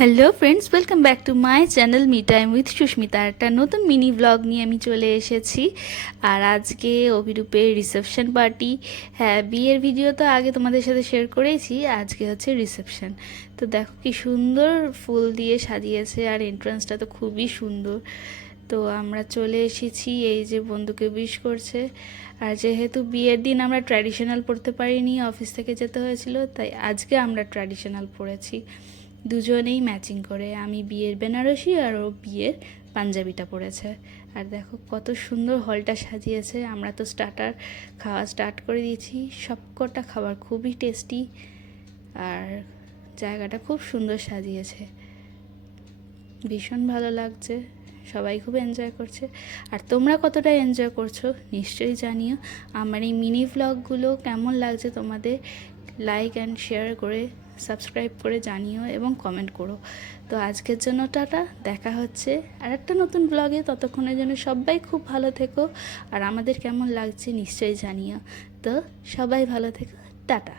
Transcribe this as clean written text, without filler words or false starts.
Hello friends, welcome back to my channel me time with Susmita. একটা নতুন mini blog নিয়ে আমি চলে এসেছি। আর আজকে অভিরূপের রিসেপশন পার্টি। হ্যাঁ, বিয়ের ভিডিও তো আগে তোমাদের সাথে শেয়ার করেছি, আজকে হচ্ছে রিসেপশন। তো দেখো কি সুন্দর ফুল দিয়ে সাজিয়েছে, আর এন্ট্রান্সটা তো খুবই সুন্দর। তো আমরা চলে এসেছি, এই যে বন্ধুকে উইশ করছে। আর যেহেতু বিয়ের দিন আমরা ট্র্যাডিশনাল পরতে পারিনি, অফিস থেকে যেতে হয়েছিল, তাই আজকে আমরা ট্র্যাডিশনাল পরেছি দুজনেই ম্যাচিং করে। আমি বিয়ের বেনারসি আর ও বিয়ের পাঞ্জাবিটা পরেছে। আর দেখো কত সুন্দর হলটা সাজিয়েছে। আমরা তো স্টার্টার খাওয়া স্টার্ট করে দিয়েছি। সবকটা খাবার খুবই টেস্টি, আর জায়গাটা খুব সুন্দর সাজিয়েছে, ভীষণ ভালো লাগছে। সবাই খুব এনজয় করছে। আর তোমরা কতটা এনজয় করছো নিশ্চয়ই জানিও। আমার এই মিনি ভ্লগগুলো কেমন লাগছে তোমাদের, লাইক অ্যান্ড শেয়ার করে সাবস্ক্রাইব করে জানিও এবং কমেন্ট করো। তো আজকের জন্য টাটা, দেখা হচ্ছে আর একটা নতুন ব্লগে। ততক্ষণের জন্য সবাই খুব ভালো থেকো, আর আমাদের কেমন লাগছে নিশ্চয়ই জানিও। তো সবাই ভালো থেকো, টাটা।